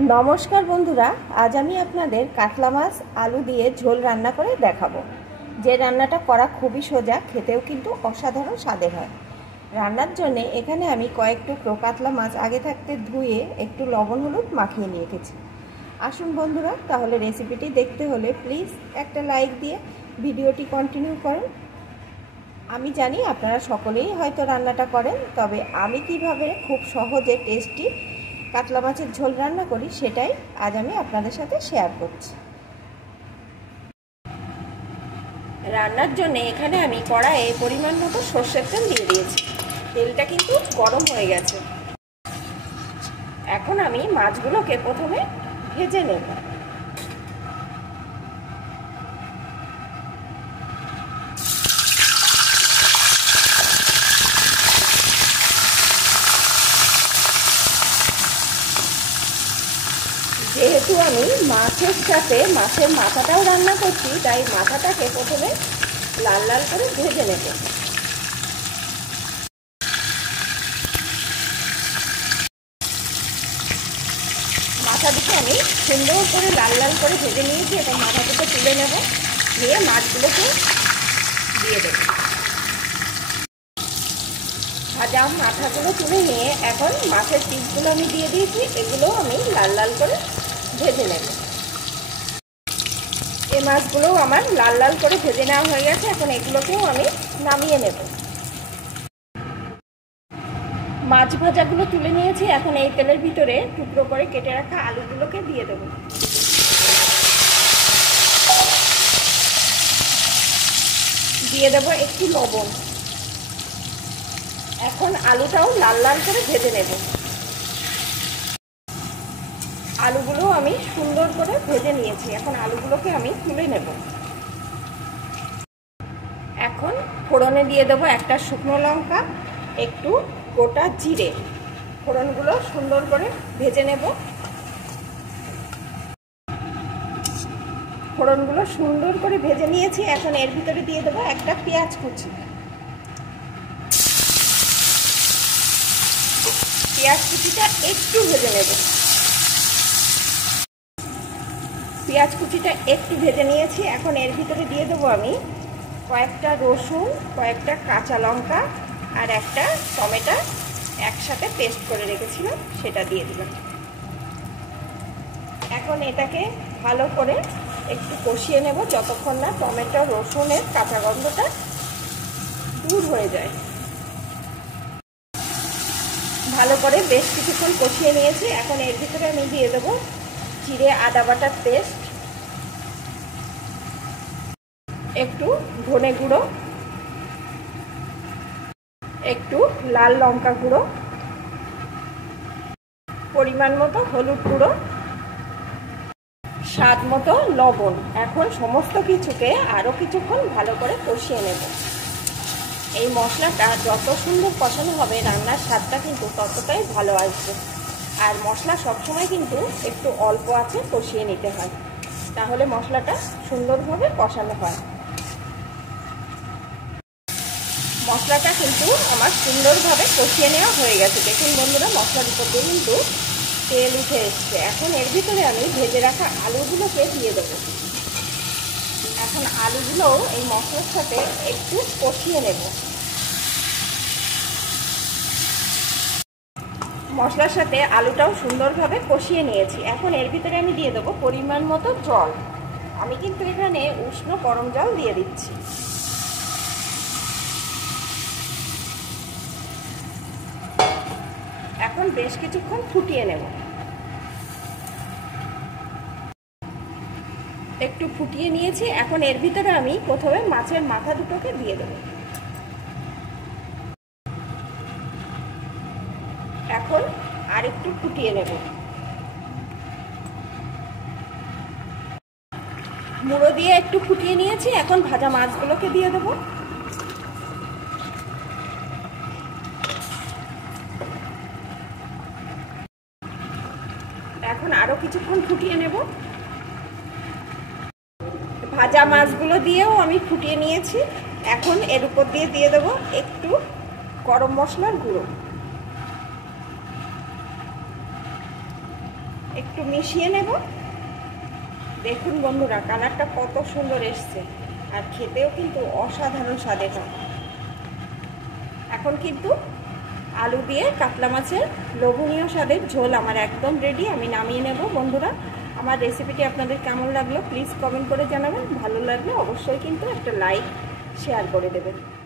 नमस्कार बंधुरा आज आमी आपनादेर कातला माछ आलू दिए झोल रान्ना करे देखाबो। जे रान्नाटा करा खूबই सोजा, खेतेও किन्तु असाधारण स्वादेर हय। रान्नार जन्य एखाने आमी कयेक टुकरो कातला माछ आगे थाकते धुए एकटु लवण हलुद माखिए निये रेखेछि। आसुन बंधुरा ताहले रेसिपिटी देखते होले प्लिज एकटा लाइक दिए भिडियोटी कन्टिन्यू करुन। आमी जानी आपनारा सकलेई हयतो रान्नाटा करेन, तबे आमी किभाबे खूब सहजे टेस्टी कातला माछेर झोल रान्ना करी सेटाई आज आमी आपनादेर साथे शेयर करछि। रान्नार जन्य एखाने आमी कड़ाइये परिमाण मतो सर्षेर तेल दिए दिएछि। तेलटा किन्तु गरम हये गेছে। এখন আমি মাছগুলোকে প্রথমে ভেজে নেব। যেহেতু আমি মাছের সাথে মাছের মাথাটাও রান্না করছি, তাই মাথাটাকে প্রথমে লাল লাল করে ভেজে নেব। মাথা দুটো আমি সুন্দর করে লাল লাল করে ভেজে নিয়েছি। এখন মাথা দুটো তুলে নেব, নিয়ে মাছগুলোকে দিয়ে দেব। ভাজা মাথাগুলো তুলে নিয়ে এখন মাছের পিসগুলো আমি দিয়ে দিয়েছি, এগুলো আমি লাল লাল করে ভেজে নেব। এই মাছগুলো আমার লাল লাল করে ভেজে নেওয়া হয়ে গেছে। এখন এগুলোকেও আমি নামিয়ে নেব। মাছ ভাজাগুলো তুলে নিয়েছি। এখন এই তেলের ভিতরে টুকরো করে কেটে রাখা আলুগুলোকে দিয়ে দেব। দিয়ে দেব একটু লবণ। এখন আলুটাও লাল লাল করে ভেজে নেব। আলুগুলো আমি সুন্দর করে ভেজে নিয়েছি। এখন আলুগুলোকে আমি তুলে নেব। এখন ফোড়নে দিয়ে দেব একটা শুকনো লঙ্কা, একটু গোটা জিরে। ফোড়নগুলো সুন্দর করে ভেজে নেব। ফোড়নগুলো সুন্দর করে ভেজে নিয়েছি। এখন এর ভিতরে দিয়ে দেব একটা পেঁয়াজ কুচি। পেঁয়াজ কুচিটা একটু ভেজে নেব। পেঁয়াজ কুচিটা একটু ভেজে নিয়েছি। এখন এর ভিতরে দিয়ে দেবো আমি কয়েকটা রসুন, কয়েকটা কাঁচা লঙ্কা আর একটা টমেটো একসাথে পেস্ট করে রেখেছিলাম, সেটা দিয়ে দিলাম। এখন এটাকে ভালো করে একটু কষিয়ে নেব যতক্ষণ না টমেটো রসুনের কাঁচা গন্ধটা দূর হয়ে যায়। ভালো করে বেশ কিছুক্ষণ কষিয়ে নিয়েছি। এখন এর ভিতরে আমি দিয়ে দেবো জিরে আদা বাটার পেস্ট, একটু ধনে গুঁড়ো, একটু লাল লঙ্কা গুঁড়ো, পরিমাণ মতো হলুদ গুঁড়ো, স্বাদ মতো লবণ। এখন সমস্ত কিছুকে আরও কিছুক্ষণ ভালো করে কষিয়ে নেব। এই মশলাটা যত সুন্দর কষানো হবে রান্নার স্বাদটা কিন্তু ততটাই ভালো আসবে। আর মশলা সবসময় কিন্তু একটু অল্প আঁচে কষিয়ে নিতে হয়, তাহলে মশলাটা সুন্দরভাবে কষানো হয়। মশলাটা কিন্তু আমার সুন্দরভাবে কষিয়ে নেওয়া হয়ে গেছে। দেখুন বন্ধুরা, মশলার উপর দিয়ে কিন্তু তেল উঠে এসছে। এখন এর ভিতরে আমি ভেজে রাখা আলুগুলোকে দিয়ে দেবো। এখন আলুগুলো এই মশলার সাথে একটু কষিয়ে নেব। মশলার সাথে আলুটাও সুন্দরভাবে কষিয়ে নিয়েছি। এখন এর ভিতরে আমি দিয়ে দেবো পরিমাণ মতো জল। আমি কিন্তু এখানে উষ্ণ গরম জল দিয়ে দিচ্ছি। এখন বেশ কিছুক্ষণ ফুটিয়ে নেব। একটু ফুটিয়ে নিয়েছি। এখন এর ভিতরে আমি প্রথমে মাছের মাথা দুটোকে দিয়ে দেব। এখন আর একটু ফুটিয়ে নেব। মুড়ো দিয়ে একটু ফুটিয়ে নিয়েছি। এখন ভাজা মাছগুলোকে দিয়ে দেব। এখন আরো কিছুক্ষণ ফুটিয়ে নেব। ভাজা মাছগুলো দিয়েও আমি ফুটিয়ে নিয়েছি। এখন এর উপর দিয়ে দেব একটু গরম মশলার গুঁড়ো। একটু মিশিয়ে নেব। দেখুন বন্ধুরা, কালারটা কত সুন্দর এসছে, আর খেতেও কিন্তু অসাধারণ স্বাদের হয়। এখন কিন্তু আলু দিয়ে কাতলা মাছের লোভনীয় স্বাদের ঝোল আমার একদম রেডি। আমি নামিয়ে নেব। বন্ধুরা, আমার রেসিপিটি আপনাদের কেমন লাগলো প্লিজ কমেন্ট করে জানাবেন। ভালো লাগলে অবশ্যই কিন্তু একটা লাইক শেয়ার করে দেবেন।